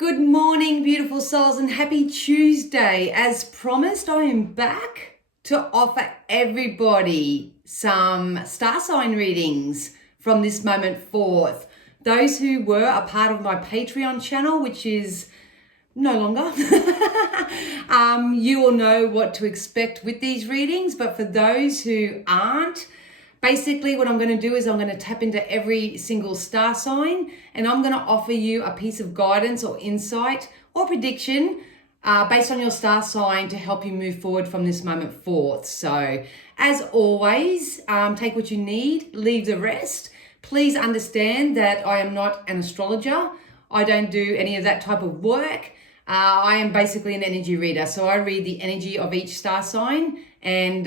Good morning, beautiful souls, and happy Tuesday. As promised, I am back to offer everybody some star sign readings from this moment forth. Those who were a part of my Patreon channel, which is no longer, you will know what to expect with these readings. But for those who aren't, basically what I'm going to do is I'm going to tap into every single star sign and I'm going to offer you a piece of guidance or insight or prediction based on your star sign to help you move forward from this moment forth. So as always, take what you need, leave the rest. Please understand that I am not an astrologer. I don't do any of that type of work. I am basically an energy reader. So I read the energy of each star sign and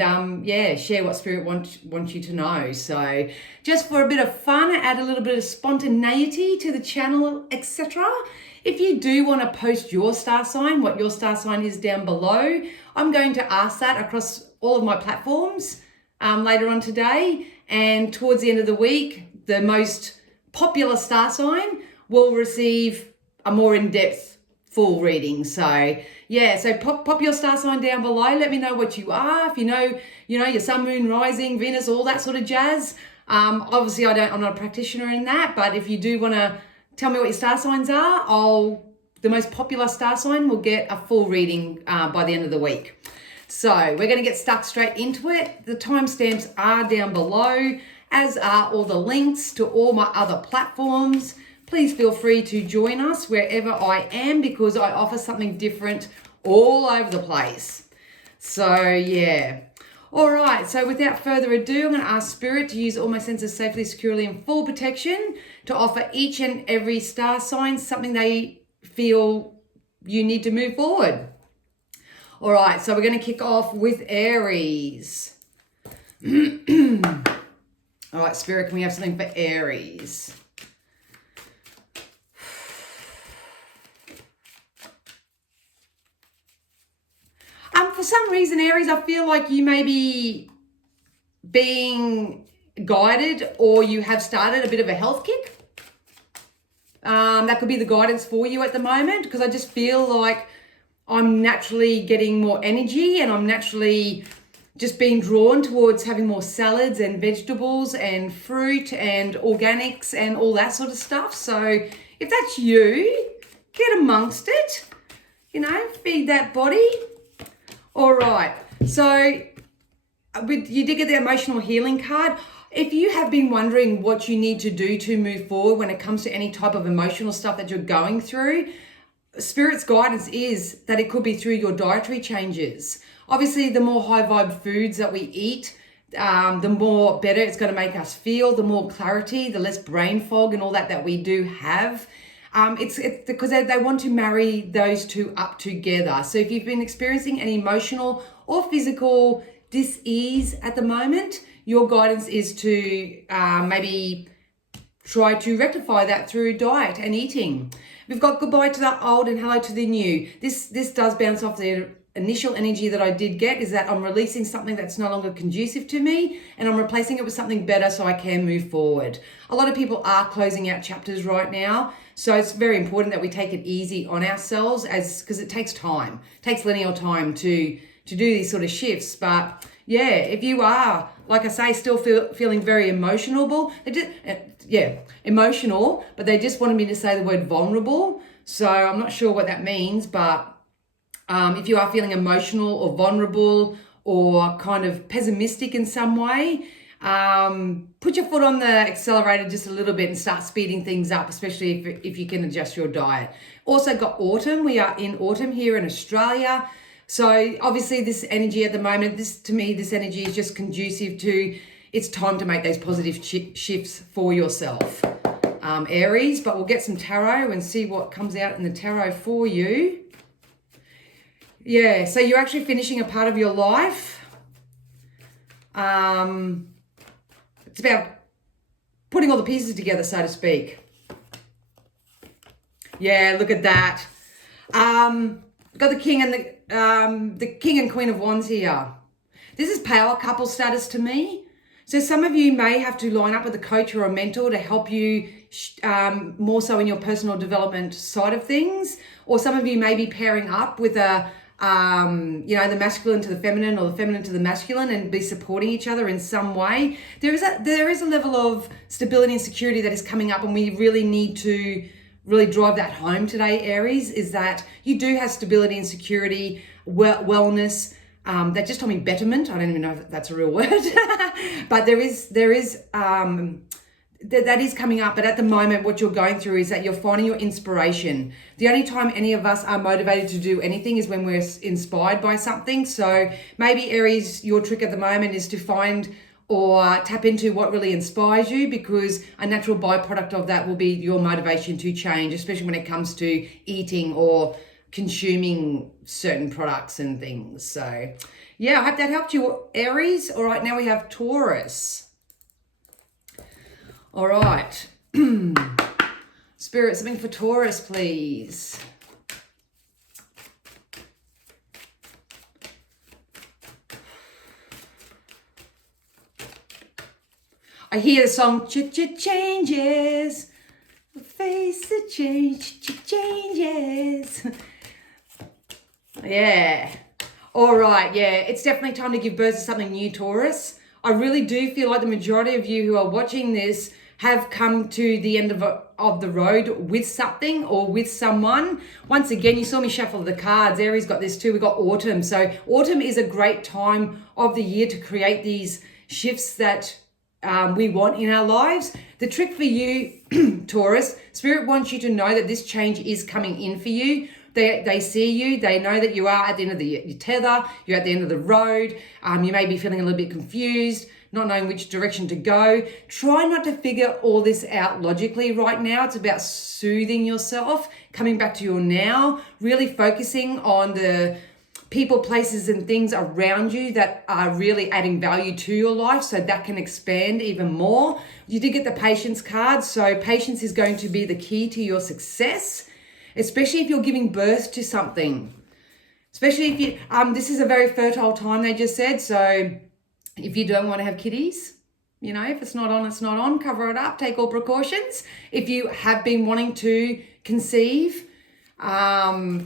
share what spirit wants you to know. So just for a bit of fun, add a little bit of spontaneity to the channel, etc. If you do want to post your star sign, what your star sign is down below, I'm going to ask that across all of my platforms later on today. And towards the end of the week, the most popular star sign will receive a more in-depth full reading. So yeah, so pop your star sign down below. Let me know what you are. If you know your sun, moon, rising, Venus, all that sort of jazz. Obviously I'm not a practitioner in that, but if you do want to tell me what your star signs are, the most popular star sign will get a full reading by the end of the week. So we're going to get stuck straight into it. The timestamps are down below, as are all the links to all my other platforms. Please feel free to join us wherever I am because I offer something different all over the place. So yeah. All right, so without further ado, I'm going to ask Spirit to use all my senses safely, securely, and full protection to offer each and every star sign something they feel you need to move forward. All right, so we're going to kick off with Aries. All right, Spirit, can we have something for Aries? For some reason, Aries, I feel like you may be being guided or you have started a bit of a health kick. That could be the guidance for you at the moment because I just feel like I'm naturally getting more energy and I'm naturally just being drawn towards having more salads and vegetables and fruit and organics and all that sort of stuff. So if that's you, get amongst it, feed that body. All right, so you did get the emotional healing card. If you have been wondering what you need to do to move forward when it comes to any type of emotional stuff that you're going through, Spirit's guidance is that it could be through your dietary changes. Obviously, the more high vibe foods that we eat, the more better it's going to make us feel, the more clarity, the less brain fog and all that we do have. It's because they want to marry those two up together. So if you've been experiencing any emotional or physical dis-ease at the moment, your guidance is to maybe try to rectify that through diet and eating. We've got goodbye to the old and hello to the new. This does bounce off the initial energy that I did get, is that I'm releasing something that's no longer conducive to me and I'm replacing it with something better so I can move forward. A lot of people are closing out chapters right now. So it's very important that we take it easy on ourselves because it takes time. It takes linear time to do these sort of shifts. But yeah, if you are, like I say, still feeling very emotional, but they just wanted me to say the word vulnerable. So I'm not sure what that means, but if you are feeling emotional or vulnerable or kind of pessimistic in some way, put your foot on the accelerator just a little bit and start speeding things up, especially if you can adjust your diet. Also got autumn. We are in autumn here in Australia. So obviously this energy at the moment, this energy is just conducive to, it's time to make those positive shifts for yourself, Aries. But we'll get some tarot and see what comes out in the tarot for you. Yeah, so you're actually finishing a part of your life. It's about putting all the pieces together, so to speak. Yeah, look at that. Got the king and the king and queen of wands here. This is power couple status to me. So some of you may have to line up with a coach or a mentor to help you more so in your personal development side of things, or some of you may be pairing up with a the masculine to the feminine or the feminine to the masculine and be supporting each other in some way. There is a level of stability and security that is coming up, and we really need to really drive that home today, Aries, is that you do have stability and security, wellness. That just told me betterment. I don't even know if that's a real word, but that is coming up. But at the moment, what you're going through is that you're finding your inspiration. The only time any of us are motivated to do anything is when we're inspired by something. So maybe Aries, your trick at the moment is to find or tap into what really inspires you, because a natural byproduct of that will be your motivation to change, especially when it comes to eating or consuming certain products and things. So yeah, I hope that helped you, Aries. All right, now we have Taurus. All right. Spirit, something for Taurus, please. I hear the song, changes, face the change, changes. Yeah. All right, yeah, it's definitely time to give birth to something new, Taurus. I really do feel like the majority of you who are watching this have come to the end of the road with something or with someone. Once again, you saw me shuffle the cards. Aries got this too. We got autumn. So autumn is a great time of the year to create these shifts that we want in our lives. The trick for you, Taurus, Spirit wants you to know that this change is coming in for you. They see you. They know that you are at the end of your tether. You're at the end of the road. You may be feeling a little bit confused, not knowing which direction to go. Try not to figure all this out logically right now. It's about soothing yourself, coming back to your now, really focusing on the people, places, and things around you that are really adding value to your life so that can expand even more. You did get the patience card, so patience is going to be the key to your success, especially if you're giving birth to something. Especially if you, this is a very fertile time, they just said, so if you don't want to have kiddies, if it's not on, it's not on, cover it up, take all precautions. If you have been wanting to conceive,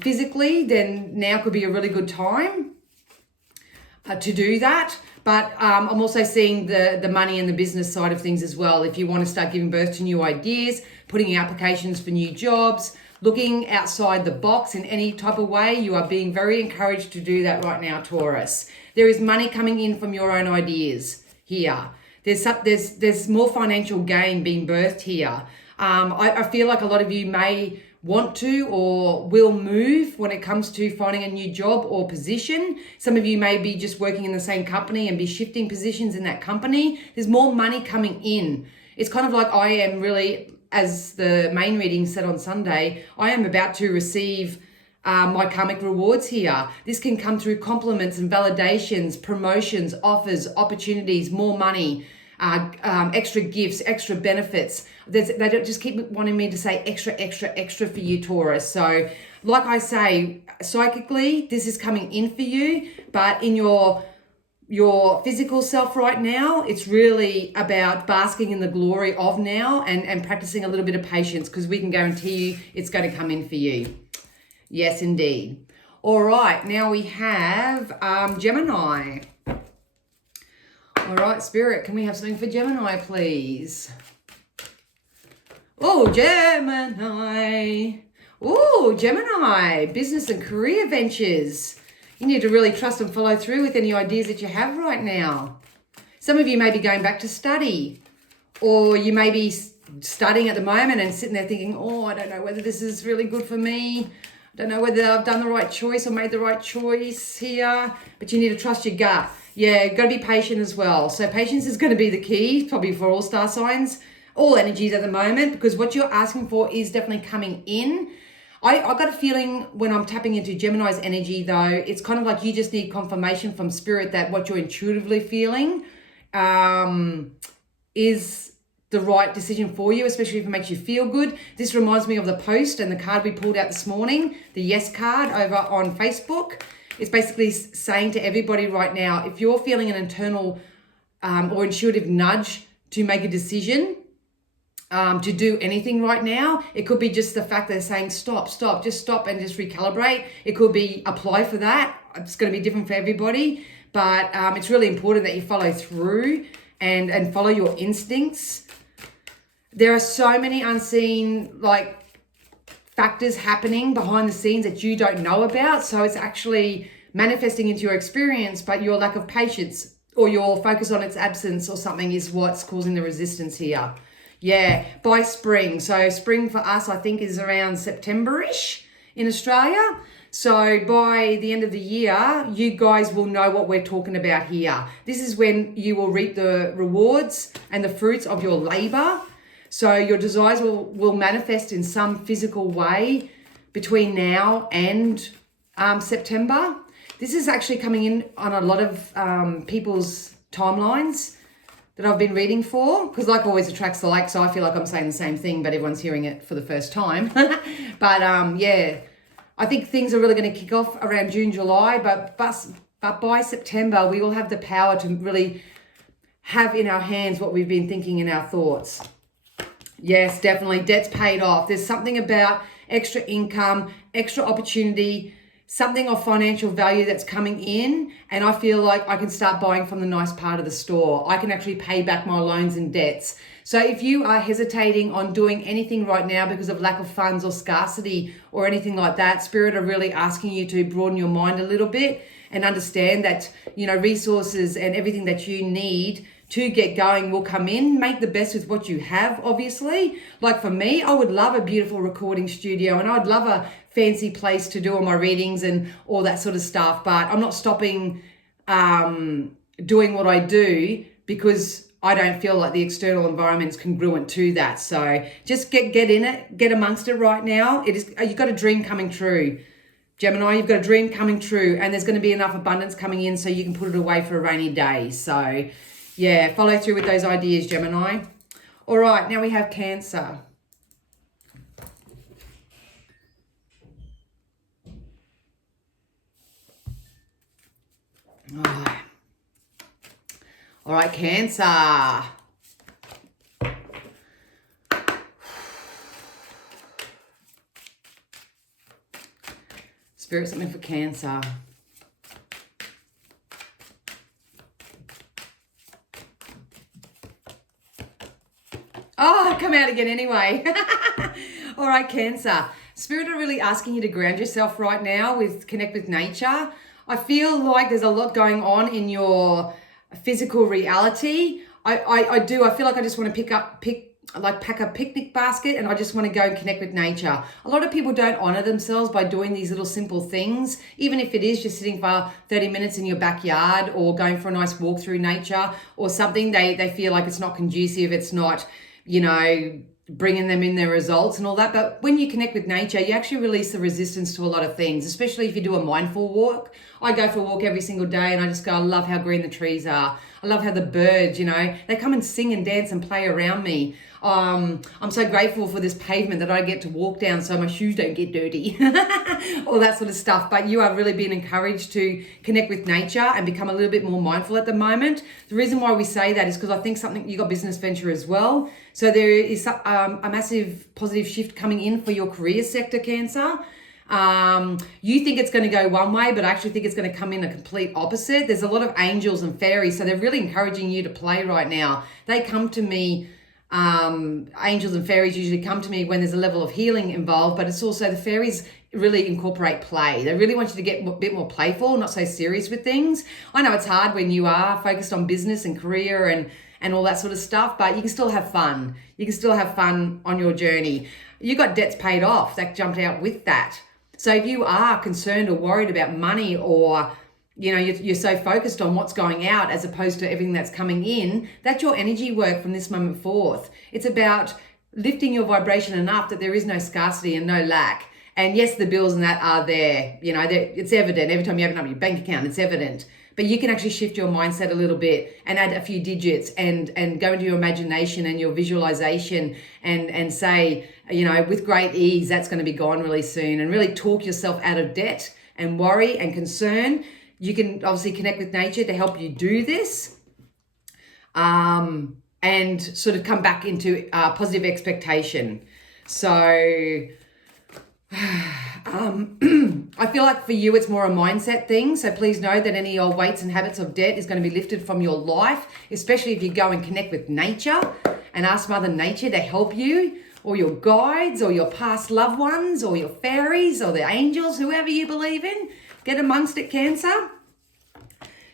physically, then now could be a really good time to do that. But I'm also seeing the money and the business side of things as well. If you want to start giving birth to new ideas, putting in applications for new jobs, looking outside the box in any type of way, you are being very encouraged to do that right now, Taurus. There is money coming in from your own ideas here. There's more financial gain being birthed here. I feel like a lot of you may want to or will move when it comes to finding a new job or position. Some of you may be just working in the same company and be shifting positions in that company. There's more money coming in. It's kind of like I am really, as the main reading said on Sunday, I am about to receive my karmic rewards here. This can come through compliments and validations, promotions, offers, opportunities, more money, extra gifts, extra benefits. They don't just keep wanting me to say extra, extra, extra for you, Taurus. So like I say, psychically, this is coming in for you, but in your physical self right now, it's really about basking in the glory of now and practicing a little bit of patience, because we can guarantee you it's going to come in for you. Yes, indeed. All right, now we have Gemini. All right, Spirit, can we have something for Gemini, please? Oh, Gemini. Oh, Gemini, business and career ventures. You need to really trust and follow through with any ideas that you have right now. Some of you may be going back to study, or you may be studying at the moment and sitting there thinking, oh, I don't know whether this is really good for me. I don't know whether I've done the right choice or made the right choice here, but you need to trust your gut. Yeah, you've got to be patient as well. So patience is going to be the key, probably for all star signs, all energies at the moment, because what you're asking for is definitely coming in. I got a feeling when I'm tapping into Gemini's energy, though, it's kind of like you just need confirmation from Spirit that what you're intuitively feeling is the right decision for you, especially if it makes you feel good. This reminds me of the post and the card we pulled out this morning, the Yes card over on Facebook. It's basically saying to everybody right now, if you're feeling an internal or intuitive nudge to make a decision, to do anything right now. It could be just the fact that they're saying stop, just stop and just recalibrate. It could be apply for that. It's going to be different for everybody, but it's really important that you follow through and follow your instincts. There are so many unseen factors happening behind the scenes that you don't know about. So it's actually manifesting into your experience, but your lack of patience or your focus on its absence or something is what's causing the resistance here. Yeah, by spring. So spring for us, I think, is around September-ish in Australia. So by the end of the year, you guys will know what we're talking about here. This is when you will reap the rewards and the fruits of your labor. So your desires will manifest in some physical way between now and September. This is actually coming in on a lot of people's timelines that I've been reading for, because like always attracts like, so I feel like I'm saying the same thing, but everyone's hearing it for the first time. But yeah, I think things are really going to kick off around June, July, but by September, we will have the power to really have in our hands what we've been thinking in our thoughts. Yes, definitely. Debt's paid off. There's something about extra income, extra opportunity, something of financial value that's coming in, and I feel like I can start buying from the nice part of the store. I can actually pay back my loans and debts. So if you are hesitating on doing anything right now because of lack of funds or scarcity or anything like that, Spirit are really asking you to broaden your mind a little bit and understand that, resources and everything that you need to get going will come in. Make the best with what you have, obviously. Like for me, I would love a beautiful recording studio and I'd love a fancy place to do all my readings and all that sort of stuff, but I'm not stopping doing what I do because I don't feel like the external environment's congruent to that. So just get in it, get amongst it right now. You've got a dream coming true. Gemini, you've got a dream coming true, and there's going to be enough abundance coming in so you can put it away for a rainy day. So yeah, follow through with those ideas, Gemini. All right, now we have Cancer. All right, Cancer. Spirit, something for Cancer. Oh, come out again anyway. All right, Cancer. Spirit are really asking you to ground yourself right now connect with nature. I feel like there's a lot going on in your physical reality. I do. I feel like I just want to pack a picnic basket and I just want to go and connect with nature. A lot of people don't honor themselves by doing these little simple things, even if it is just sitting for 30 minutes in your backyard or going for a nice walk through nature or something. They feel like it's not conducive, it's not, bringing them in their results and all that. But when you connect with nature, you actually release the resistance to a lot of things, especially if you do a mindful walk. I go for a walk every single day and I just go, I love how green the trees are. I love how the birds, they come and sing and dance and play around me. I'm so grateful for this pavement that I get to walk down so my shoes don't get dirty, all that sort of stuff. But you are really being encouraged to connect with nature and become a little bit more mindful at the moment. The reason why we say that is because I think you got business venture as well. So there is a massive positive shift coming in for your career sector, Cancer. You think it's going to go one way, but I actually think it's going to come in a complete opposite. There's a lot of angels and fairies, so they're really encouraging you to play right now. They come to me, angels and fairies usually come to me when there's a level of healing involved, but it's also the fairies really incorporate play. They really want you to get a bit more playful, not so serious with things. I know it's hard when you are focused on business and career and all that sort of stuff, but you can still have fun. You can still have fun on your journey. You got debts paid off. That jumped out with that. So if you are concerned or worried about money or, you're so focused on what's going out as opposed to everything that's coming in, that's your energy work from this moment forth. It's about lifting your vibration enough that there is no scarcity and no lack. And yes, the bills and that are there. It's evident. Every time you open up your bank account, it's evident. But you can actually shift your mindset a little bit and add a few digits and go into your imagination and your visualization and say, with great ease, that's going to be gone really soon, and really talk yourself out of debt and worry and concern. You can obviously connect with nature to help you do this. and sort of come back into positive expectation. So I feel like for you, it's more a mindset thing. So please know that any old weights and habits of debt is going to be lifted from your life, especially if you go and connect with nature and ask Mother Nature to help you, or your guides, or your past loved ones, or your fairies, or the angels, whoever you believe in. Get amongst it, Cancer.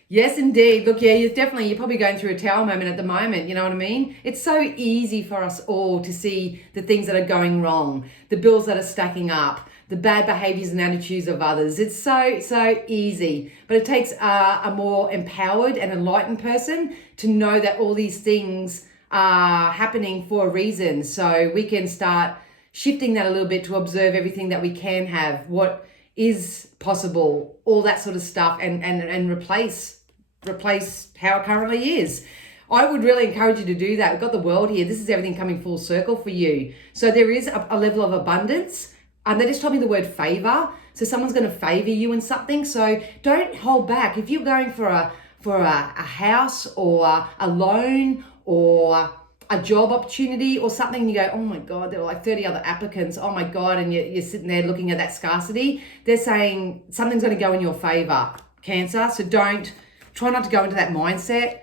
Yes, indeed. Look, yeah, you're probably going through a tower moment at the moment, you know what I mean? It's so easy for us all to see the things that are going wrong, the bills that are stacking up, the bad behaviors and attitudes of others. It's so easy. But it takes a more empowered and enlightened person to know that all these things are happening for a reason. So we can start shifting that a little bit to observe everything that we can have, what is possible, all that sort of stuff, and replace how it currently is. I would really encourage you to do that. We've got the world here. This is everything coming full circle for you. So there is a level of abundance. They just told me the word favor. So someone's going to favor you in something. So don't hold back. If you're going for a house or a loan or a job opportunity or something, you go, oh my God, there are like 30 other applicants. Oh my God. And you're sitting there looking at that scarcity. They're saying something's going to go in your favor, Cancer. So try not to go into that mindset.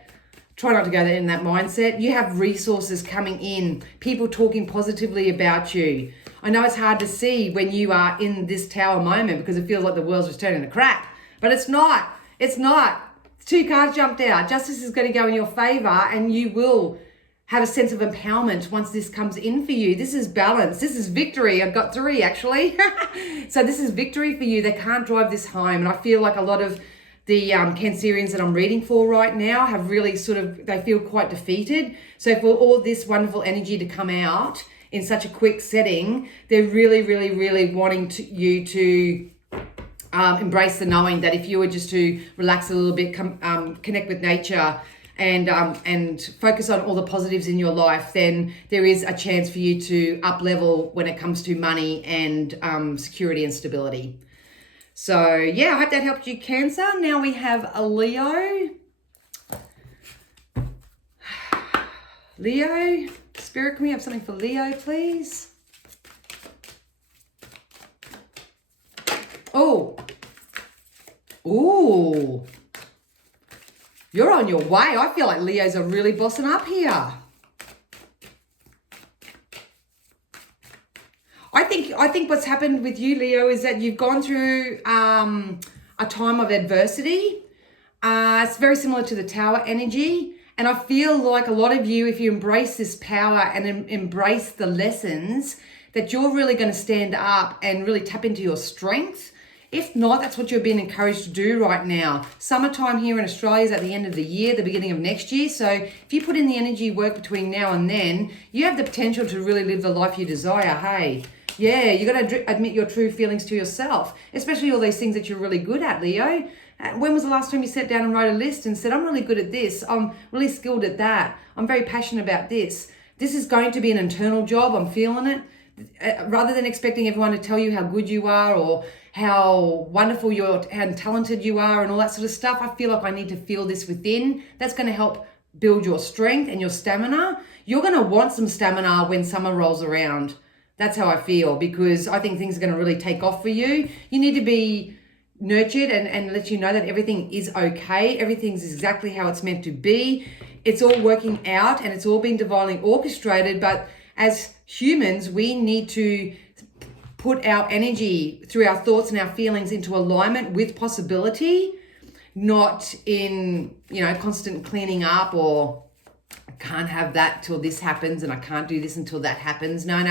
Try not to go in that mindset. You have resources coming in, people talking positively about you. I know it's hard to see when you are in this tower moment because it feels like the world's just turning to crap, but it's not. It's not. 2 cards jumped out. Justice is going to go in your favor, and you will have a sense of empowerment once this comes in for you. This is balance. This is victory. I've got 3 actually. So this is victory for you. They can't drive this home. And I feel like a lot of the Cancerians that I'm reading for right now have really they feel quite defeated. So for all this wonderful energy to come out in such a quick setting, they're really, really, really wanting you to embrace the knowing that if you were just to relax a little bit, connect with nature, and focus on all the positives in your life, then there is a chance for you to up level when it comes to money and security and stability. So yeah, I hope that helped you, Cancer. Now we have a Leo. Leo, Spirit, can we have something for Leo, please? Oh. Ooh. You're on your way. I feel like Leos are really bossing up here. I think what's happened with you, Leo, is that you've gone through a time of adversity. It's very similar to the Tower energy. And I feel like a lot of you, if you embrace this power and embrace the lessons, that you're really going to stand up and really tap into your strength. If not, that's what you're being encouraged to do right now. Summertime here in Australia is at the end of the year, the beginning of next year. So if you put in the energy work between now and then, you have the potential to really live the life you desire. Hey, yeah, you got to admit your true feelings to yourself, especially all these things that you're really good at, Leo. When was the last time you sat down and wrote a list and said, I'm really good at this, I'm really skilled at that, I'm very passionate about this. This is going to be an internal job, I'm feeling it. Rather than expecting everyone to tell you how good you are or how wonderful and talented you are and all that sort of stuff, I feel like I need to feel this within. That's going to help build your strength and your stamina. You're going to want some stamina when summer rolls around. That's how I feel, because I think things are going to really take off for you. You need to be nurtured and let you know that everything is okay. Everything's exactly how it's meant to be. It's all working out and it's all been divinely orchestrated. But as humans, we need to put our energy through our thoughts and our feelings into alignment with possibility, not in, constant cleaning up or I can't have that till this happens and I can't do this until that happens. No.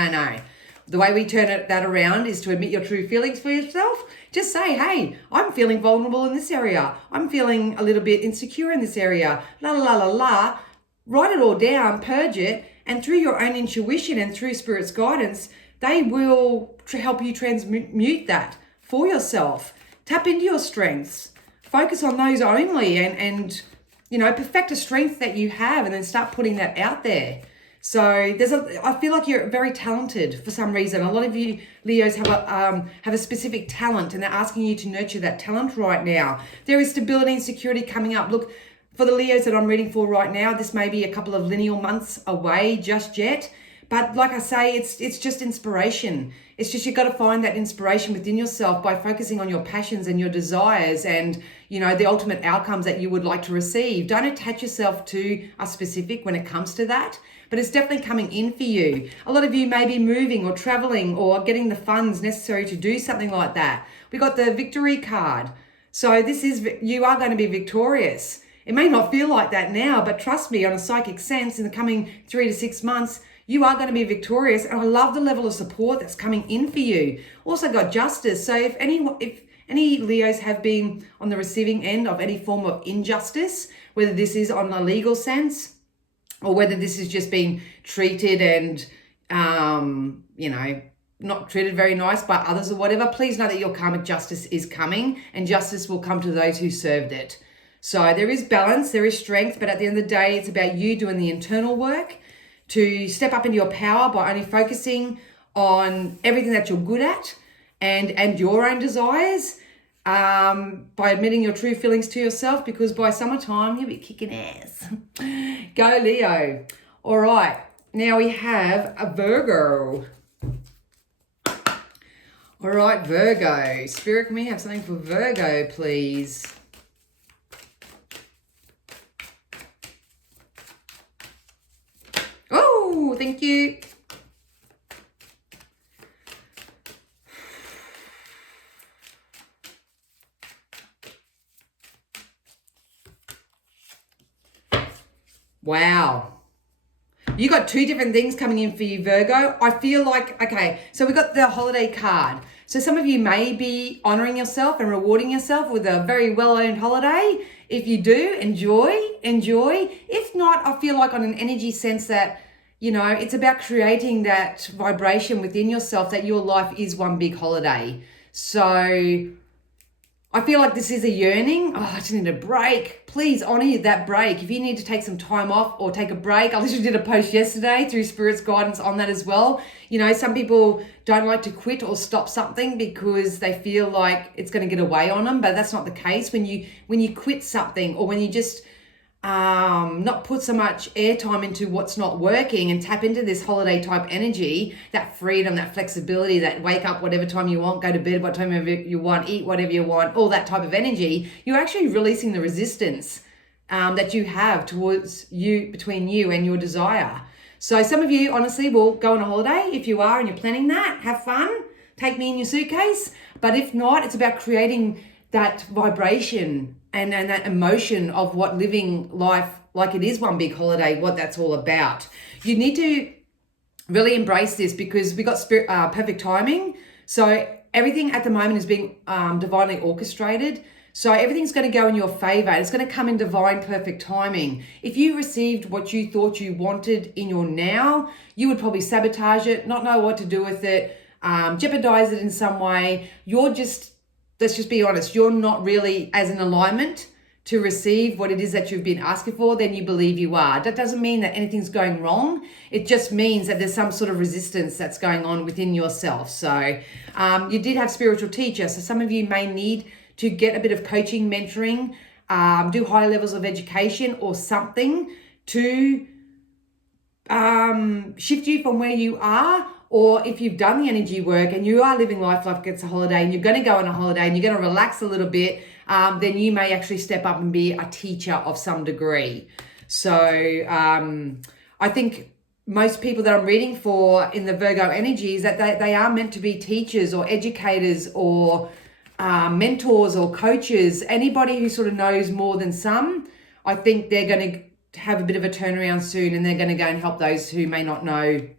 The way we turn that around is to admit your true feelings for yourself. Just say, hey, I'm feeling vulnerable in this area. I'm feeling a little bit insecure in this area. La, la, la, la, la. Write it all down, purge it, and through your own intuition and through Spirit's guidance, they will help you transmute that for yourself. Tap into your strengths. Focus on those only and perfect a strength that you have and then start putting that out there. So I feel like you're very talented for some reason. A lot of you Leos have a specific talent and they're asking you to nurture that talent right now. There is stability and security coming up. Look, For the Leos that I'm reading for right now, this may be a couple of lineal months away just yet. But like I say, it's just inspiration. It's just you've got to find that inspiration within yourself by focusing on your passions and your desires and, you know, the ultimate outcomes that you would like to receive. Don't attach yourself to a specific when it comes to that, but it's definitely coming in for you. A lot of you may be moving or traveling or getting the funds necessary to do something like that. We got the victory card. So this is, you are going to be victorious. It may not feel like that now, but trust me, on a psychic sense, in the coming 3 to 6 months, you are going to be victorious. And I love the level of support that's coming in for you. Also got justice. So if any Leos have been on the receiving end of any form of injustice, whether this is on a legal sense or whether this is just being treated and, you know, not treated very nice by others or whatever, please know that your karmic justice is coming and justice will come to those who served it. So there is balance, there is strength, but at the end of the day, it's about you doing the internal work to step up into your power by only focusing on everything that you're good at and your own desires, by admitting your true feelings to yourself, because by summertime, you'll be kicking ass. Go Leo. All right, now we have a Virgo. All right, Virgo. Spirit, can we have something for Virgo, please? Oh, thank you. Wow. You got two different things coming in for you, Virgo. I feel like, okay, so we got the holiday card. So some of you may be honoring yourself and rewarding yourself with a very well-earned holiday. If you do, enjoy. If not, I feel like on an energy sense that, you know, it's about creating that vibration within yourself that your life is one big holiday. So I feel like this is a yearning. Oh, I just need a break. Please honor that break. If you need to take some time off or take a break, I literally did a post yesterday through Spirit's guidance on that as well. You know, some people don't like to quit or stop something because they feel like it's going to get away on them, but that's not the case. When you quit something or when you just not put so much airtime into what's not working and tap into this holiday type energy, that freedom, that flexibility, that wake up whatever time you want, go to bed what time you want, eat whatever you want, all that type of energy, you're actually releasing the resistance that you have towards you, between you and your desire. So some of you honestly will go on a holiday. If you are and you're planning that, have fun, take me in your suitcase. But if not, it's about creating that vibration and that emotion of what living life like it is one big holiday, what that's all about. You need to really embrace this because we got perfect timing. So everything at the moment is being divinely orchestrated. So everything's going to go in your favor. It's going to come in divine perfect timing. If you received what you thought you wanted in your now, you would probably sabotage it, not know what to do with it, jeopardize it in some way. Let's just be honest, you're not really as in alignment to receive what it is that you've been asking for than you believe you are. That doesn't mean that anything's going wrong. It just means that there's some sort of resistance that's going on within yourself. So you did have spiritual teacher. So some of you may need to get a bit of coaching, mentoring, do higher levels of education or something to shift you from where you are. Or if you've done the energy work and you are living life like it's a holiday and you're going to go on a holiday and you're going to relax a little bit, then you may actually step up and be a teacher of some degree. So I think most people that I'm reading for in the Virgo energy is that they are meant to be teachers or educators or mentors or coaches. Anybody who sort of knows more than some, I think they're going to have a bit of a turnaround soon and they're going to go and help those who may not know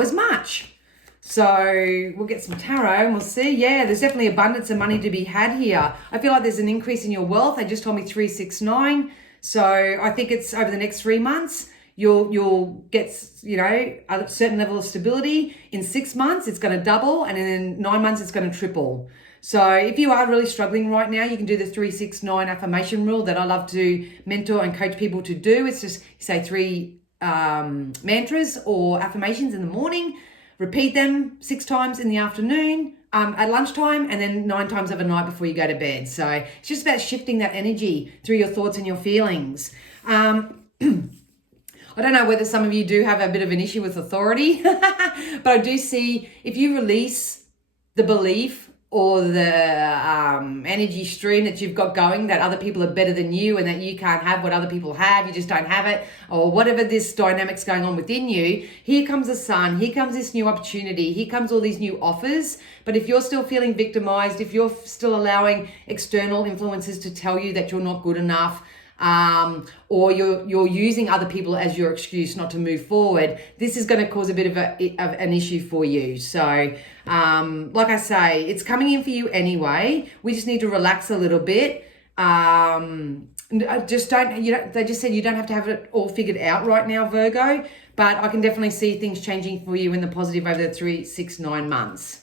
as much. So we'll get some tarot and we'll see. Yeah, there's definitely abundance of money to be had here. I feel like there's an increase in your wealth. They just told me 369. So I think it's over the next 3 months, you'll get, you know, a certain level of stability. In 6 months, it's going to double. And in 9 months, it's going to triple. So if you are really struggling right now, you can do the 369 affirmation rule that I love to mentor and coach people to do. It's just, you say 3 mantras or affirmations in the morning, repeat them 6 times in the afternoon, at lunchtime and then 9 times overnight before you go to bed. So it's just about shifting that energy through your thoughts and your feelings. I don't know whether some of you do have a bit of an issue with authority, but I do see if you release the belief or the energy stream that you've got going that other people are better than you and that you can't have what other people have, you just don't have it, or whatever this dynamic's going on within you, here comes the sun, here comes this new opportunity, here comes all these new offers. But if you're still feeling victimized, if you're still allowing external influences to tell you that you're not good enough, or you're using other people as your excuse not to move forward, this is going to cause a bit of an issue for you. So like I say, it's coming in for you anyway. We just need to relax a little bit. Just don't, they just said you don't have to have it all figured out right now, Virgo, but I can definitely see things changing for you in the positive over the 3, 6, 9 months,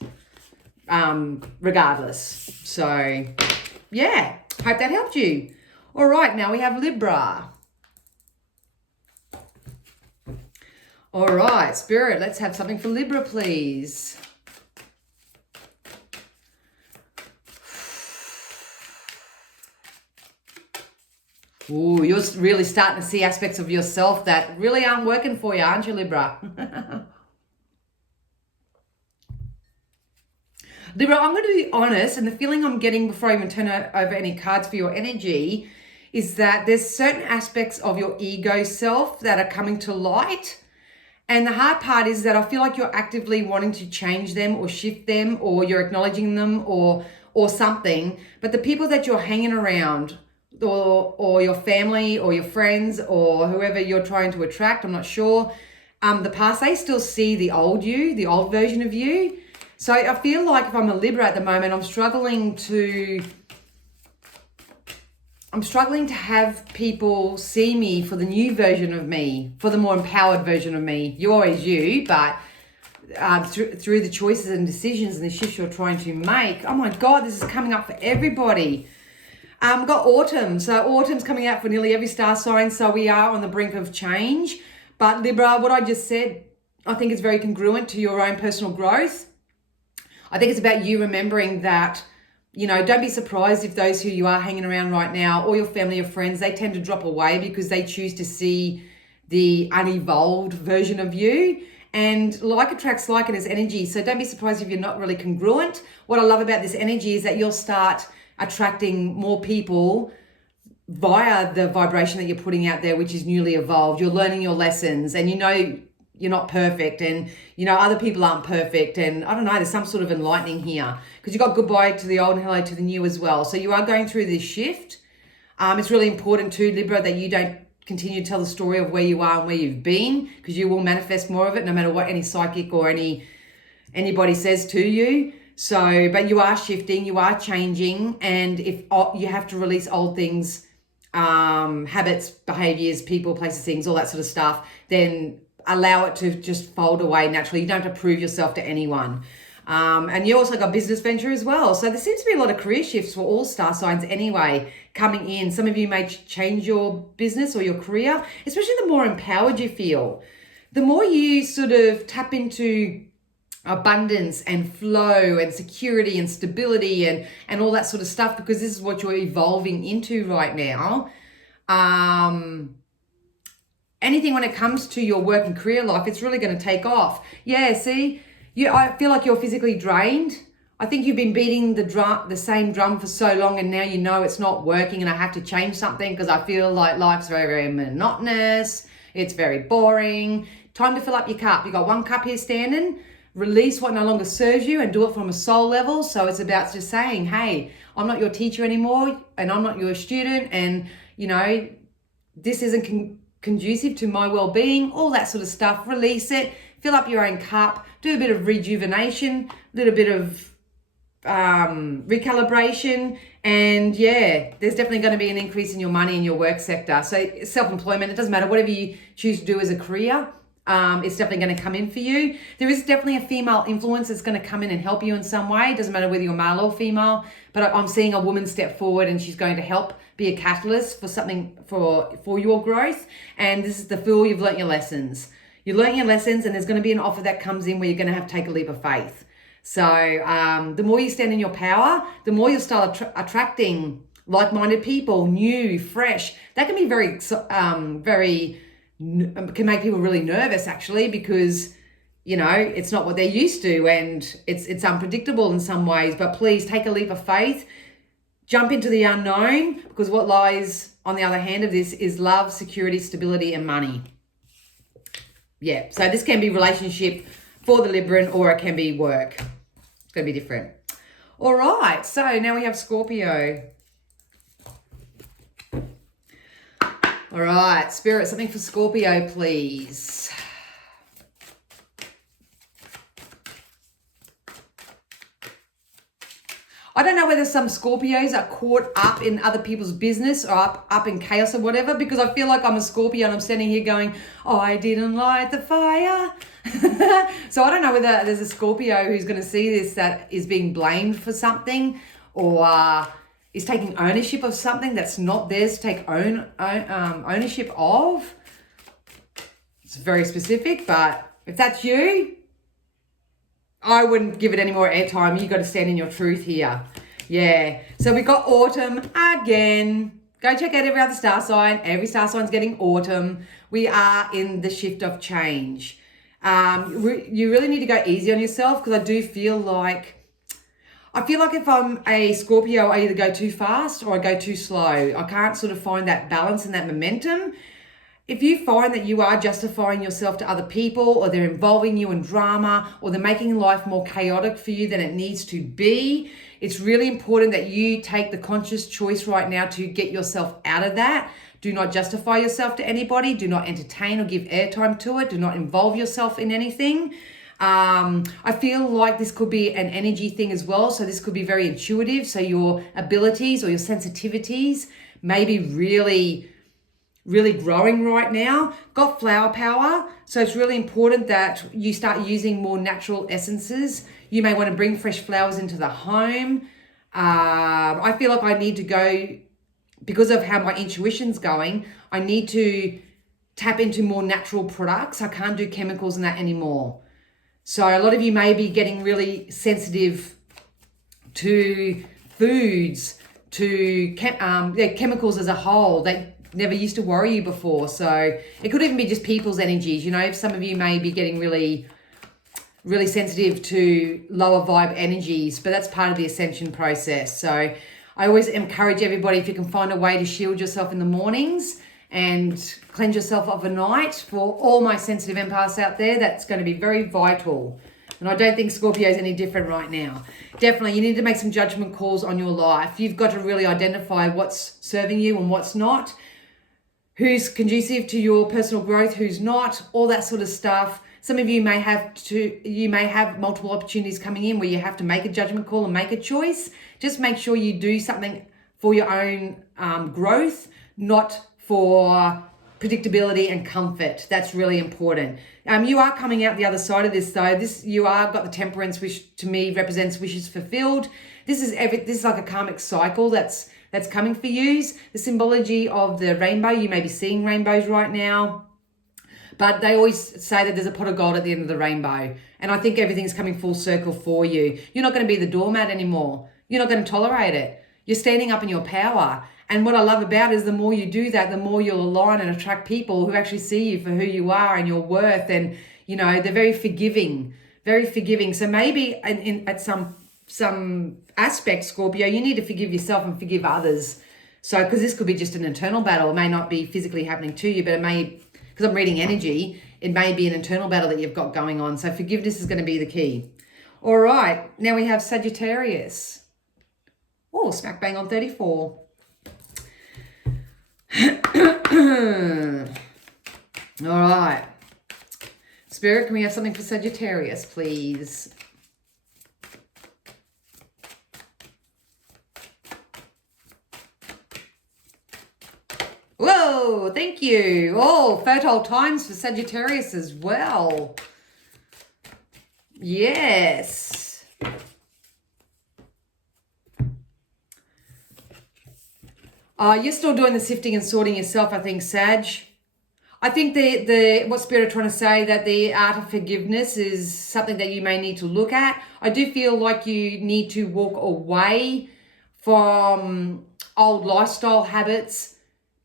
regardless. So yeah, hope that helped you. All right, now we have Libra. All right, Spirit, let's have something for Libra, please. Ooh, you're really starting to see aspects of yourself that really aren't working for you, aren't you, Libra? Libra, I'm going to be honest, and the feeling I'm getting before I even turn over any cards for your energy is that there's certain aspects of your ego self that are coming to light. And the hard part is that I feel like you're actively wanting to change them or shift them, or you're acknowledging them or something. But the people that you're hanging around, or your family or your friends or whoever you're trying to attract, I'm not sure, the past, they still see the old you, the old version of you. So I feel like if I'm a Libra at the moment, I'm struggling to have people see me for the new version of me, for the more empowered version of me. You're always you, but through the choices and decisions and the shifts you're trying to make, oh my God, this is coming up for everybody. We've got autumn. So autumn's coming out for nearly every star sign. So we are on the brink of change. But Libra, what I just said, I think it's very congruent to your own personal growth. I think it's about you remembering that, don't be surprised if those who you are hanging around right now, or your family or friends, they tend to drop away because they choose to see the unevolved version of you. And like attracts like in its energy. So don't be surprised if you're not really congruent. What I love about this energy is that you'll start attracting more people via the vibration that you're putting out there, which is newly evolved. You're learning your lessons, and you're not perfect, and other people aren't perfect, and I don't know, there's some sort of enlightening here because you've got goodbye to the old and hello to the new as well. So you are going through this shift. It's really important too, Libra, that you don't continue to tell the story of where you are and where you've been, because you will manifest more of it no matter what any psychic or anybody says to you. So, but you are shifting, you are changing, and if you have to release old things, habits, behaviors, people, places, things, all that sort of stuff, then allow it to just fold away naturally. You don't have to prove yourself to anyone. And you also got business venture as well. So there seems to be a lot of career shifts for all star signs anyway coming in. Some of you may change your business or your career, especially the more empowered you feel. The more you sort of tap into abundance and flow and security and stability and all that sort of stuff, because this is what you're evolving into right now. Anything when it comes to your work and career life, it's really going to take off. Yeah, see, I feel like you're physically drained. I think you've been beating the same drum for so long, and now it's not working and I have to change something because I feel like life's very, very monotonous. It's very boring. Time to fill up your cup. You got one cup here standing. Release what no longer serves you and do it from a soul level. So it's about just saying, hey, I'm not your teacher anymore, and I'm not your student, and this isn't conducive to my well-being, all that sort of stuff. Release it, fill up your own cup, do a bit of rejuvenation, a little bit of recalibration, and yeah, there's definitely going to be an increase in your money in your work sector. So self-employment, it doesn't matter, whatever you choose to do as a career, it's definitely going to come in for you. There is definitely a female influence that's going to come in and help you in some way. It doesn't matter whether you're male or female, but I'm seeing a woman step forward and she's going to help be a catalyst for something for your growth. And this is the Fool, you've learnt your lessons. You learnt your lessons, and there's going to be an offer that comes in where you're going to have to take a leap of faith. So the more you stand in your power, the more you'll start attracting like-minded people, new, fresh. That can be can make people really nervous actually, because it's not what they're used to, and it's unpredictable in some ways. But please take a leap of faith, jump into the unknown, because what lies on the other hand of this is love, security, stability, and money. Yeah, so this can be relationship for the Libran, or it can be work. It's going to be different. All right, so now we have Scorpio. All right, Spirit, something for Scorpio, please. I don't know whether some Scorpios are caught up in other people's business or up in chaos or whatever, because I feel like I'm a Scorpio and I'm standing here going, oh, I didn't light the fire. So I don't know whether there's a Scorpio who's going to see this that is being blamed for something, or is taking ownership of something that's not theirs to take ownership of. It's very specific, but if that's you, I wouldn't give it any more airtime. You got to stand in your truth here. Yeah. So we got autumn again. Go check out every other star sign. Every star sign's getting autumn. We are in the shift of change. You really need to go easy on yourself, because I feel like if I'm a Scorpio, I either go too fast or I go too slow. I can't sort of find that balance and that momentum. If you find that you are justifying yourself to other people, or they're involving you in drama, or they're making life more chaotic for you than it needs to be, it's really important that you take the conscious choice right now to get yourself out of that. Do not justify yourself to anybody. Do not entertain or give airtime to it. Do not involve yourself in anything. I feel like this could be an energy thing as well. So this could be very intuitive. So your abilities or your sensitivities may be really growing right now. Got flower power, so it's really important that you start using more natural essences. You may want to bring fresh flowers into the home. I feel like I need to go, because of how my intuition's going, I need to tap into more natural products. I can't do chemicals and that anymore. So a lot of you may be getting really sensitive to foods, to chemicals as a whole. They never used to worry you before. So it could even be just people's energies. Some of you may be getting really sensitive to lower vibe energies, but that's part of the ascension process. So I always encourage everybody, if you can find a way to shield yourself in the mornings and cleanse yourself overnight, for all my sensitive empaths out there, that's going to be very vital. And I don't think Scorpio is any different right now. Definitely, you need to make some judgment calls on your life. You've got to really identify what's serving you and what's not, who's conducive to your personal growth, who's not, all that sort of stuff. Some of you may have multiple opportunities coming in where you have to make a judgment call and make a choice. Just make sure you do something for your own growth, not for predictability and comfort. That's really important. You are coming out the other side of this though. You are got the temperance, which to me represents wishes fulfilled. This is like a karmic cycle that's coming for you. The symbology of the rainbow, you may be seeing rainbows right now, but they always say that there's a pot of gold at the end of the rainbow. And I think everything's coming full circle for you. You're not going to be the doormat anymore. You're not going to tolerate it. You're standing up in your power. And what I love about it is the more you do that, the more you'll align and attract people who actually see you for who you are and your worth. And, they're very forgiving, very forgiving. So maybe at some aspect, Scorpio, you need to forgive yourself and forgive others. So, because this could be just an internal battle. It may not be physically happening to you, but it may, because I'm reading energy, it may be an internal battle that you've got going on. So forgiveness is going to be the key. All right, now we have Sagittarius. Oh, smack bang on 34. All right. Spirit, can we have something for Sagittarius, please? Whoa, thank you. Oh, fertile times for Sagittarius as well. Yes. You're still doing the sifting and sorting yourself, I think, Sag. I think what Spirit are trying to say, that the art of forgiveness is something that you may need to look at. I do feel like you need to walk away from old lifestyle habits,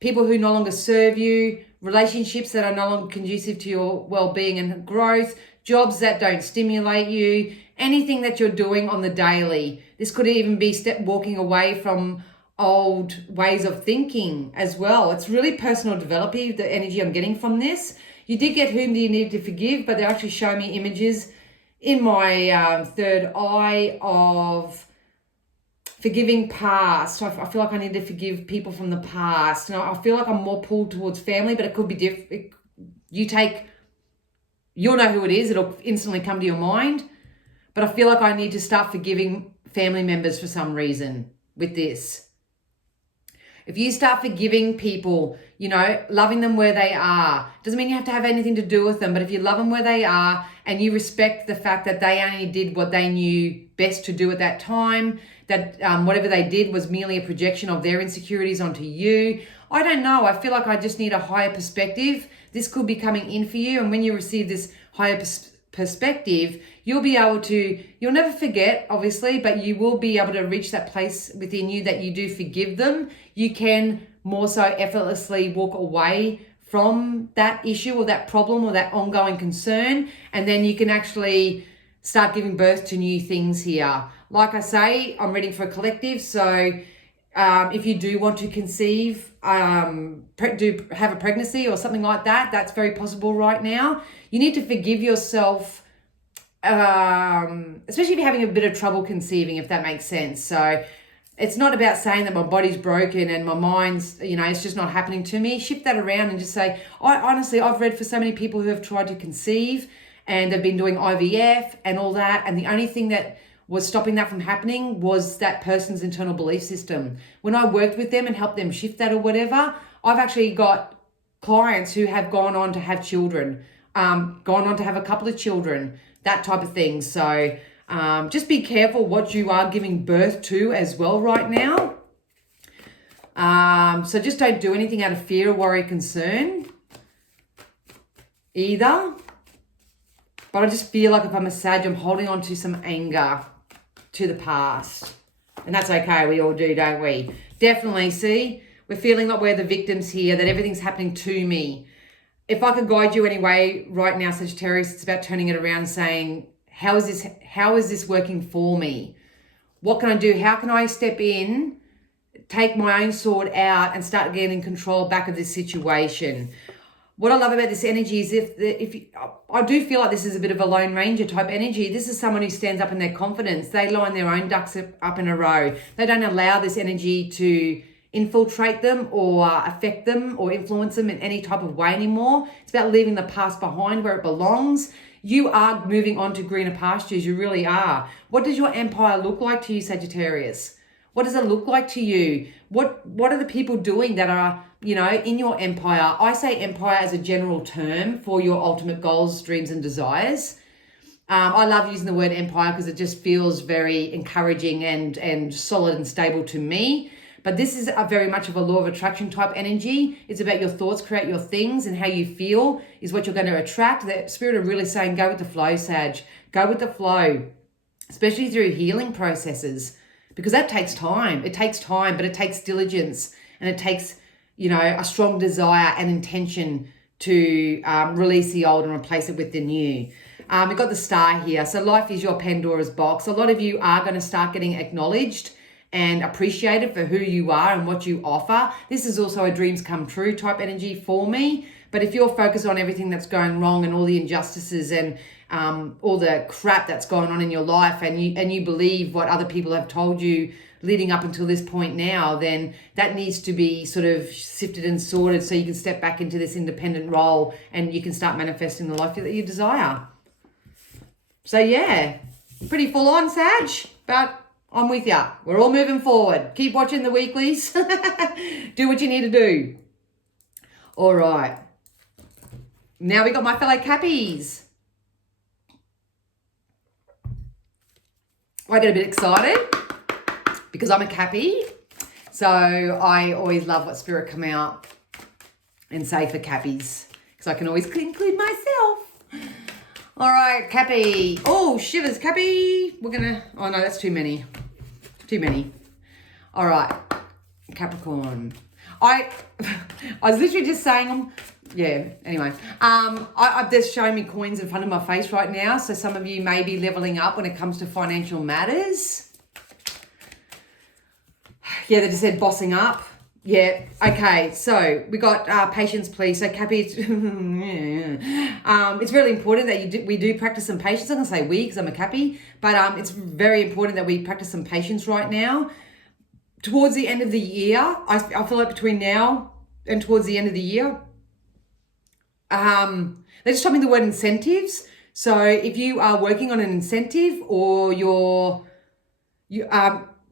people who no longer serve you, relationships that are no longer conducive to your well-being and growth, jobs that don't stimulate you, anything that you're doing on the daily. This could even be walking away from old ways of thinking as well. It's really personal developing, the energy I'm getting from this. You did get whom do you need to forgive, but they're actually showing me images in my third eye of forgiving past. I feel like I need to forgive people from the past. And I feel like I'm more pulled towards family, but it could be different. You'll know who it is. It'll instantly come to your mind. But I feel like I need to start forgiving family members for some reason with this. If you start forgiving people, loving them where they are, doesn't mean you have to have anything to do with them, but if you love them where they are and you respect the fact that they only did what they knew best to do at that time, that whatever they did was merely a projection of their insecurities onto you. I don't know. I feel like I just need a higher perspective. This could be coming in for you. And when you receive this higher perspective, you'll never forget, obviously, but you will be able to reach that place within you that you do forgive them. You can more so effortlessly walk away from that issue or that problem or that ongoing concern. And then you can actually start giving birth to new things here. Like I say, I'm reading for a collective. So if you do want to conceive, have a pregnancy or something like that, that's very possible right now. You need to forgive yourself, especially if you're having a bit of trouble conceiving, if that makes sense. So it's not about saying that my body's broken and my mind's, it's just not happening to me. Shift that around and just say, I've read for so many people who have tried to conceive and they've been doing IVF and all that. And the only thing that was stopping that from happening was that person's internal belief system. When I worked with them and helped them shift that or whatever, I've actually got clients who have gone on to have children, gone on to have a couple of children, that type of thing. So just be careful what you are giving birth to as well right now. So just don't do anything out of fear, worry, concern either. But I just feel like if I'm a Sag, I'm holding on to some anger to the past. And that's okay. We all do, don't we? Definitely, see? We're feeling like we're the victims here, that everything's happening to me. If I could guide you anyway right now, Sagittarius, it's about turning it around and saying, how is this working for me? What can I do? How can I step in, take my own sword out and start getting control back of this situation? What I love about this energy is I do feel like this is a bit of a Lone Ranger type energy. This is someone who stands up in their confidence. They line their own ducks up in a row. They don't allow this energy to infiltrate them or affect them or influence them in any type of way anymore. It's about leaving the past behind where it belongs. You are moving on to greener pastures. You really are. What does your empire look like to you, Sagittarius? What does it look like to you? What are the people doing that are, in your empire? I say empire as a general term for your ultimate goals, dreams, and desires. I love using the word empire because it just feels very encouraging and solid and stable to me. But this is very much of a law of attraction type energy. It's about your thoughts create your things, and how you feel is what you're going to attract. The Spirit are really saying, go with the flow, Sag. Go with the flow, especially through healing processes, because that takes time. It takes time, but it takes diligence, and it takes, a strong desire and intention to release the old and replace it with the new. We've got the star here. So life is your Pandora's box. A lot of you are going to start getting acknowledged and appreciated for who you are and what you offer. This is also a dreams come true type energy for me. But if you're focused on everything that's going wrong and all the injustices and all the crap that's going on in your life, and you believe what other people have told you leading up until this point now, then that needs to be sort of sifted and sorted so you can step back into this independent role and you can start manifesting the life that you desire. So yeah, pretty full on, Sag, but I'm with ya. We're all moving forward. Keep watching the weeklies. Do what you need to do. All right. Now we got my fellow Cappies. I get a bit excited because I'm a Cappy. So I always love what Spirit come out and say for Cappies. So I can always include myself. All right, Cappy. Oh, shivers, Cappy. We're gonna, oh no, that's too many. Too many. All right, Capricorn. I was literally just saying them. Yeah, anyway. I've just showing me coins in front of my face right now. So some of you may be leveling up when it comes to financial matters. Yeah, they just said bossing up. Yeah, okay. So we got patience, please. So Cappy, it's really important that we do practice some patience. I'm going to say we because I'm a Cappy. But it's very important that we practice some patience right now. Towards the end of the year, I feel like between now and towards the end of the year, they just told me the word incentives. So if you are working on an incentive or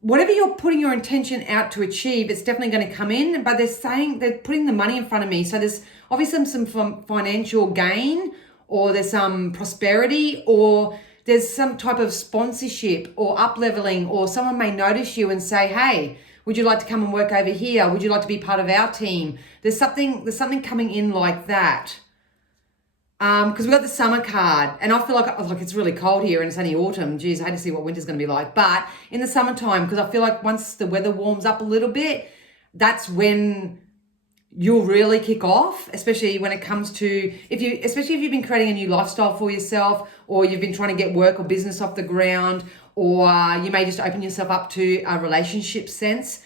whatever you're putting your intention out to achieve, it's definitely going to come in. But they're putting the money in front of me. So there's obviously some financial gain, or there's some prosperity, or there's some type of sponsorship or up-leveling, or someone may notice you and say, hey, would you like to come and work over here? Would you like to be part of our team? There's something coming in like that. Because we got the summer card, and I feel like it's really cold here and it's only autumn. Geez, I hate to see what winter's going to be like. But in the summertime, because I feel like once the weather warms up a little bit, that's when you'll really kick off, especially when it comes to, especially if you've been creating a new lifestyle for yourself, or you've been trying to get work or business off the ground, or you may just open yourself up to a relationship sense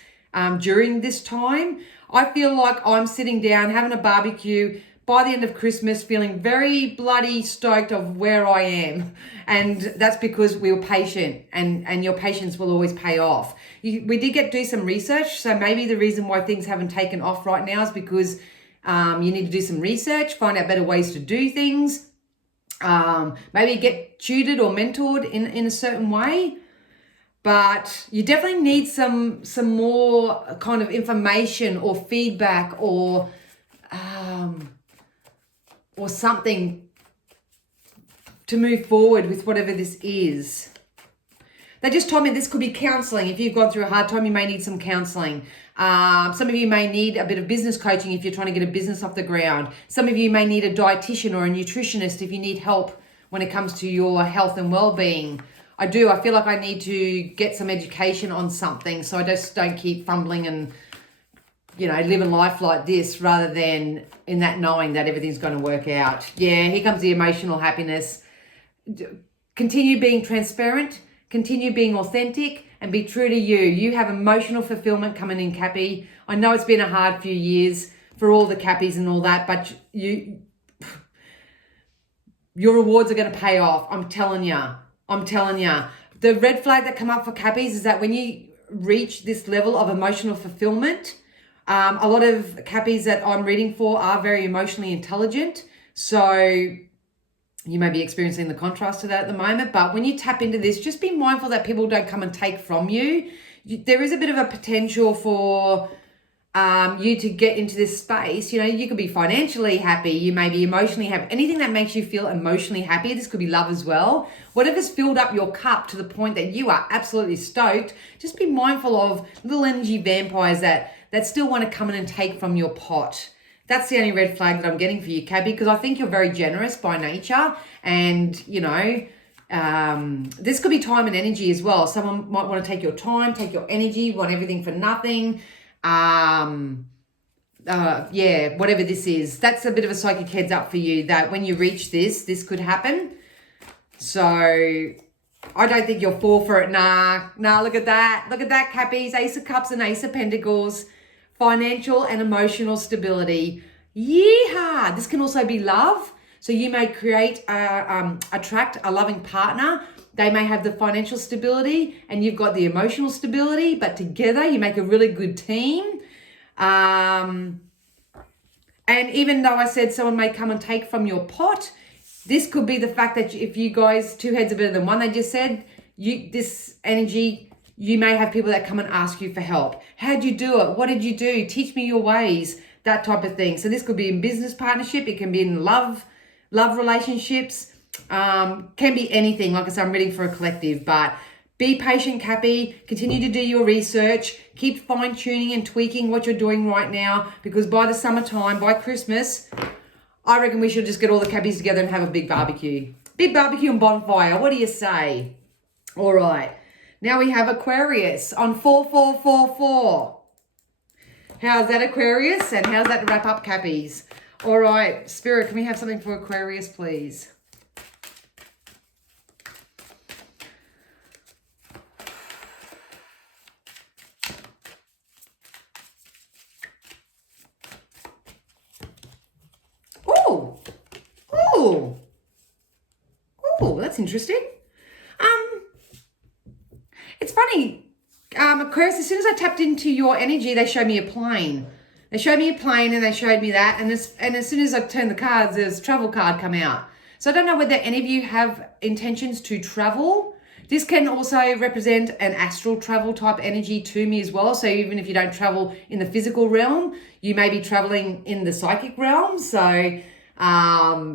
during this time. I feel like I'm sitting down, having a barbecue, by the end of Christmas, feeling very bloody stoked of where I am. And that's because we were patient, and your patience will always pay off. We did do some research. So maybe the reason why things haven't taken off right now is because you need to do some research, find out better ways to do things. Maybe get tutored or mentored in a certain way. But you definitely need some more kind of information or feedback or something to move forward with whatever this is. They just told me this could be counseling. If you've gone through a hard time, you may need some counseling. Some of you may need a bit of business coaching if you're trying to get a business off the ground. Some of you may need a dietitian or a nutritionist if you need help when it comes to your health and well-being. I feel like I need to get some education on something, so I just don't keep fumbling and living life like this, rather than in that knowing that everything's going to work out. Yeah, here comes the emotional happiness. Continue being transparent, continue being authentic, and be true to you. You have emotional fulfillment coming in, Cappy. I know it's been a hard few years for all the Cappies and all that, but your rewards are going to pay off. I'm telling you. The red flag that come up for Cappies is that when you reach this level of emotional fulfillment, a lot of Cappies that I'm reading for are very emotionally intelligent. So you may be experiencing the contrast to that at the moment. But when you tap into this, just be mindful that people don't come and take from you. There is a bit of a potential for you to get into this space. You could be financially happy. You may be emotionally happy. Anything that makes you feel emotionally happy. This could be love as well. Whatever's filled up your cup to the point that you are absolutely stoked, just be mindful of little energy vampires that still want to come in and take from your pot. That's the only red flag that I'm getting for you, Cabby, because I think you're very generous by nature. And, this could be time and energy as well. Someone might want to take your time, take your energy, want everything for nothing. Whatever this is. That's a bit of a psychic heads up for you that when you reach this could happen. So I don't think you'll fall for it. Nah, look at that. Look at that, Cappies. Ace of Cups and Ace of Pentacles. Financial and emotional stability. Yeehaw! This can also be love. So you may attract a loving partner. They may have the financial stability and you've got the emotional stability, but together you make a really good team. And even though I said someone may come and take from your pot, this could be the fact that if you guys, two heads are better than one, they just said, this energy, you may have people that come and ask you for help. How'd you do it? What did you do? Teach me your ways, that type of thing. So this could be in business partnership. It can be in love relationships. Can be anything. Like I said, I'm reading for a collective, but be patient, Cappy. Continue to do your research. Keep fine tuning and tweaking what you're doing right now, because by the summertime, by Christmas, I reckon we should just get all the Cappies together and have a big barbecue. Big barbecue and bonfire. What do you say? All right. Now we have Aquarius on 4444. How's that, Aquarius? And how's that to wrap up, Cappies? All right. Spirit, can we have something for Aquarius, please? Oh, that's interesting. It's funny, Aquarius, as soon as I tapped into your energy, they showed me a plane. They showed me a plane and they showed me that. And as soon as I turned the cards, there's a travel card come out. So I don't know whether any of you have intentions to travel. This can also represent an astral travel type energy to me as well. So even if you don't travel in the physical realm, you may be traveling in the psychic realm. So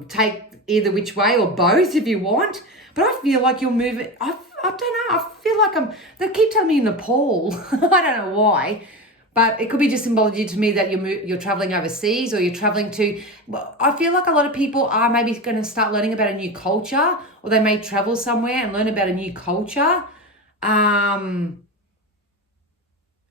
take either which way or both if you want. But I feel like you'll move it. I don't know. I feel like they keep telling me Nepal. I don't know why. But it could be just symbology to me that you're traveling overseas or you're traveling to... Well, I feel like a lot of people are maybe going to start learning about a new culture, or they may travel somewhere and learn about a new culture.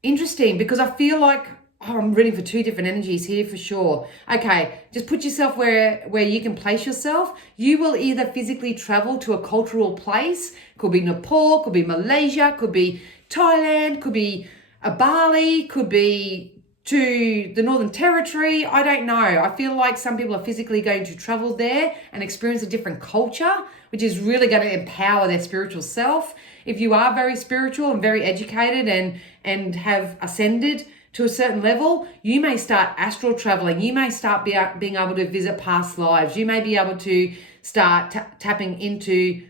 Interesting, because I feel like... Oh, I'm reading for two different energies here for sure. Okay, just put yourself where you can place yourself. You will either physically travel to a cultural place. Could be Nepal, could be Malaysia, could be Thailand, could be Bali, could be to the Northern Territory. I don't know. I feel like some people are physically going to travel there and experience a different culture, which is really going to empower their spiritual self. If you are very spiritual and very educated and have ascended to a certain level, you may start astral traveling. You may start being able to visit past lives. You may be able to start tapping into,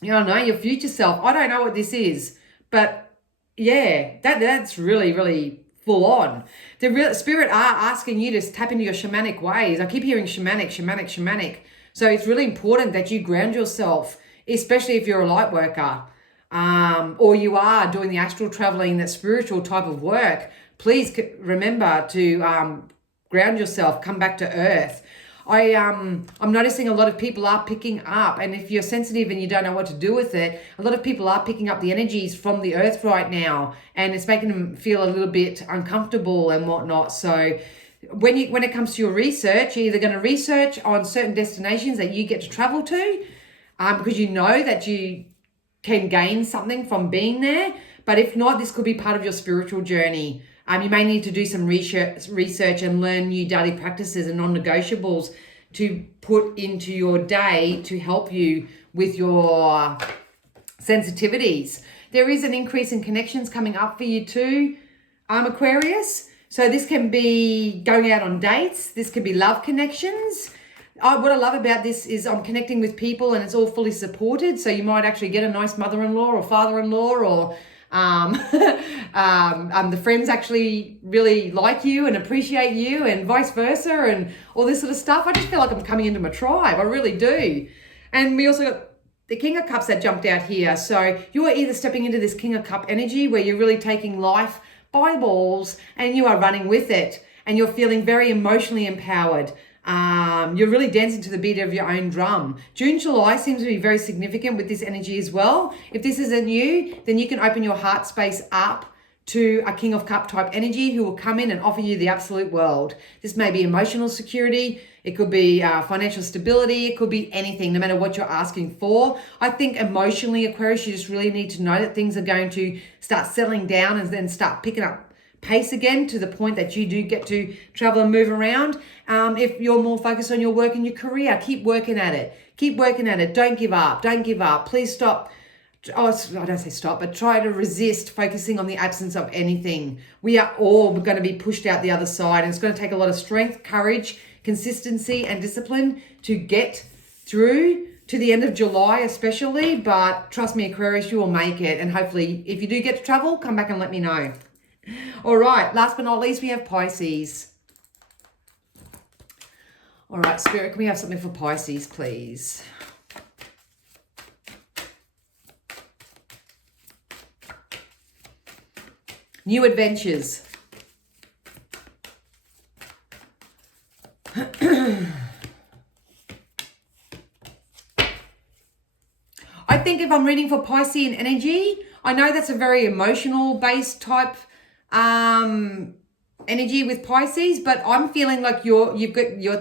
your future self. I don't know what this is, but yeah, that's really, really full on. The real spirit are asking you to tap into your shamanic ways. I keep hearing shamanic. So it's really important that you ground yourself, especially if you're a light worker, or you are doing the astral traveling, that spiritual type of work. Please remember to ground yourself, come back to earth. I'm noticing a lot of people are picking up, and if you're sensitive and you don't know what to do with it, a lot of people are picking up the energies from the earth right now, and it's making them feel a little bit uncomfortable and whatnot. So when it comes to your research, you're either going to research on certain destinations that you get to travel to, because you know that you can gain something from being there. But if not, this could be part of your spiritual journey. You may need to do some research and learn new daily practices and non-negotiables to put into your day to help you with your sensitivities. There is an increase in connections coming up for you too, Aquarius. So this can be going out on dates. This could be love connections. What I love about this is I'm connecting with people and it's all fully supported. So you might actually get a nice mother-in-law or father-in-law, or the friends actually really like you and appreciate you, and vice versa, and all this sort of stuff. I just feel like I'm coming into my tribe. I really do. And we also got the King of Cups that jumped out here. So you are either stepping into this King of Cup energy where you're really taking life by balls and you are running with it, and you're feeling very emotionally empowered. You're really dancing to the beat of your own drum. June, July seems to be very significant with this energy as well. If this isn't you, then you can open your heart space up to a King of Cup type energy who will come in and offer you the absolute world. This may be emotional security. It could be financial stability. It could be anything, no matter what you're asking for. I think emotionally, Aquarius, you just really need to know that things are going to start settling down and then start picking up pace again to the point that you do get to travel and move around. If you're more focused on your work and your career, keep working at it. Don't give up. Please stop. I don't say stop, but try to resist focusing on the absence of anything. We are all going to be pushed out the other side, and it's going to take a lot of strength, courage, consistency, and discipline to get through to the end of July especially. But trust me, Aquarius, you will make it. And hopefully, if you do get to travel, come back and let me know. All right, last but not least, we have Pisces. All right, Spirit, can we have something for Pisces, please? New adventures. if I'm reading for Piscean energy, I know that's a very emotional based type energy with Pisces, but I'm feeling like your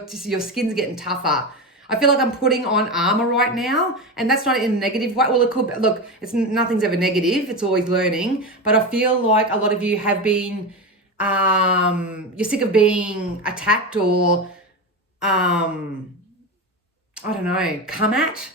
skin's getting tougher. I feel like I'm putting on armor right now, and that's not in a negative way. Well, it could, look, nothing's ever negative. It's always learning. But I feel like a lot of you have been, you're sick of being attacked or, I don't know, come at.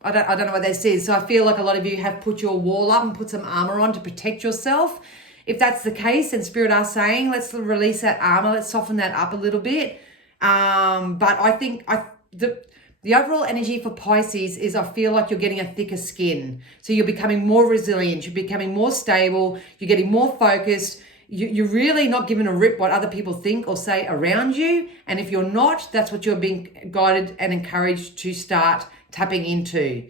I don't know what that says. So I feel like a lot of you have put your wall up and put some armor on to protect yourself. If that's the case, then Spirit are saying, let's release that armor. Let's soften that up a little bit. But I think the overall energy for Pisces is I feel like you're getting a thicker skin. So you're becoming more resilient. You're becoming more stable. You're getting more focused. You're really not giving a rip what other people think or say around you. And if you're not, that's what you're being guided and encouraged to start tapping into.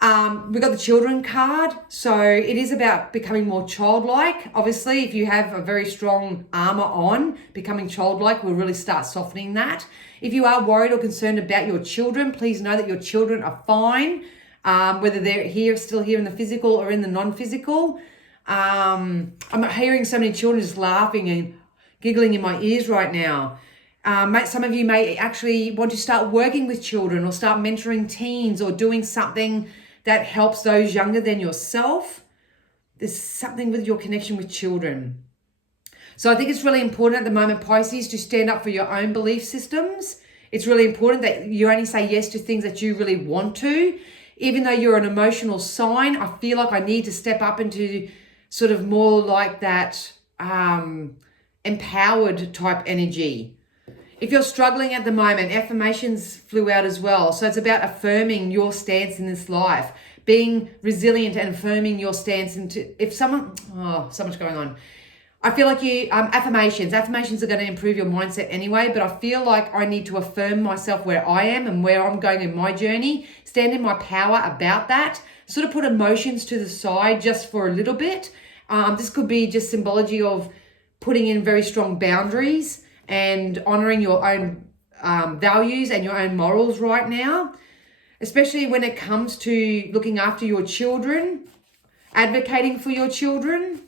We've got the children card. So it is about becoming more childlike. Obviously, if you have a very strong armor on, becoming childlike will really start softening that. If you are worried or concerned about your children, please know that your children are fine, whether they're still here in the physical or in the non-physical. I'm hearing so many children just laughing and giggling in my ears right now. Some of you may actually want to start working with children or start mentoring teens or doing something that helps those younger than yourself. There's something with your connection with children. So I think it's really important at the moment, Pisces, to stand up for your own belief systems. It's really important that you only say yes to things that you really want to. Even though you're an emotional sign, I feel like I need to step up into sort of more like that empowered type energy. If you're struggling at the moment, affirmations flew out as well. So it's about affirming your stance in this life, being resilient and affirming your stance into, so much going on. I feel like affirmations are going to improve your mindset anyway, but I feel like I need to affirm myself where I am and where I'm going in my journey, stand in my power about that, sort of put emotions to the side just for a little bit. This could be just symbology of putting in very strong boundaries and honoring your own values and your own morals right now, especially when it comes to looking after your children, advocating for your children,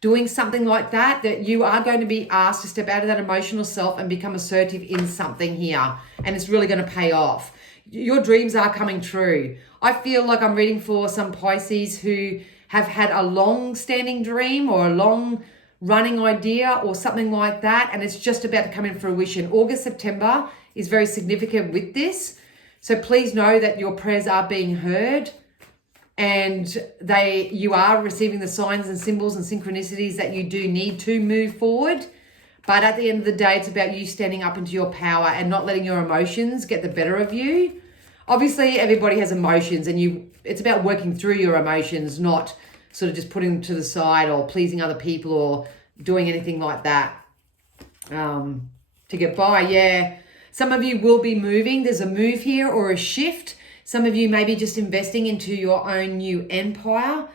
doing something like that you are going to be asked to step out of that emotional self and become assertive in something here. And it's really going to pay off. Your dreams are coming true. I feel like I'm reading for some Pisces who have had a long-standing dream or a long running idea or something like that, and it's just about to come in fruition. August, September is very significant with this. So please know that your prayers are being heard and you are receiving the signs and symbols and synchronicities that you do need to move forward. But at the end of the day, it's about you standing up into your power and not letting your emotions get the better of you. Obviously, everybody has emotions, and it's about working through your emotions, not sort of just putting them to the side or pleasing other people or doing anything like that to get by. Yeah, some of you will be moving. There's a move here or a shift. Some of you may be just investing into your own new empire.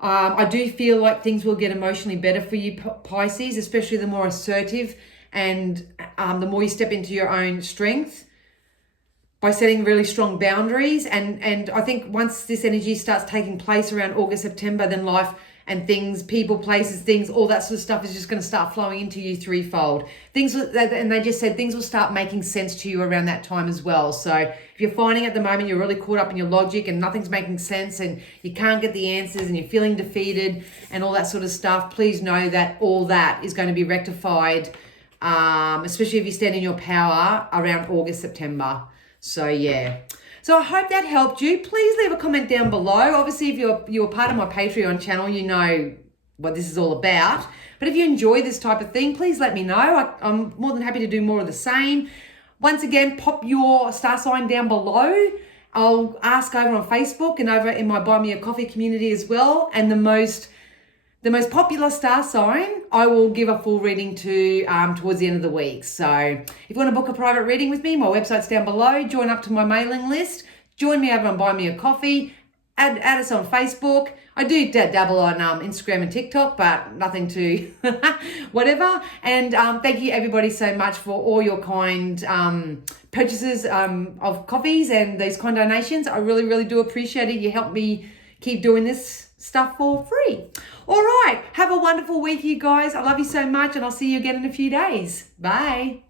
I do feel like things will get emotionally better for you, Pisces, especially the more assertive and the more you step into your own strength by setting really strong boundaries. And I think once this energy starts taking place around August, September, then life and things, people, places, things, all that sort of stuff is just going to start flowing into you threefold. And they just said things will start making sense to you around that time as well. So if you're finding at the moment you're really caught up in your logic and nothing's making sense and you can't get the answers and you're feeling defeated and all that sort of stuff, please know that all that is going to be rectified, especially if you stand in your power around August, September. So yeah. So I hope that helped you. Please leave a comment down below. Obviously, if you're part of my Patreon channel, you know what this is all about. But if you enjoy this type of thing, please let me know. I'm more than happy to do more of the same. Once again, pop your star sign down below. I'll ask over on Facebook and over in my Buy Me a Coffee community as well. And the most popular star sign, I will give a full reading to towards the end of the week. So if you want to book a private reading with me, my website's down below. Join up to my mailing list. Join me over on Buy Me a Coffee. add us on Facebook. I do dabble on Instagram and TikTok, but nothing to whatever. And thank you everybody so much for all your kind purchases of coffees and these kind donations. I really, really do appreciate it. You help me keep doing this stuff for free. All right. Have a wonderful week, you guys. I love you so much, and I'll see you again in a few days. Bye.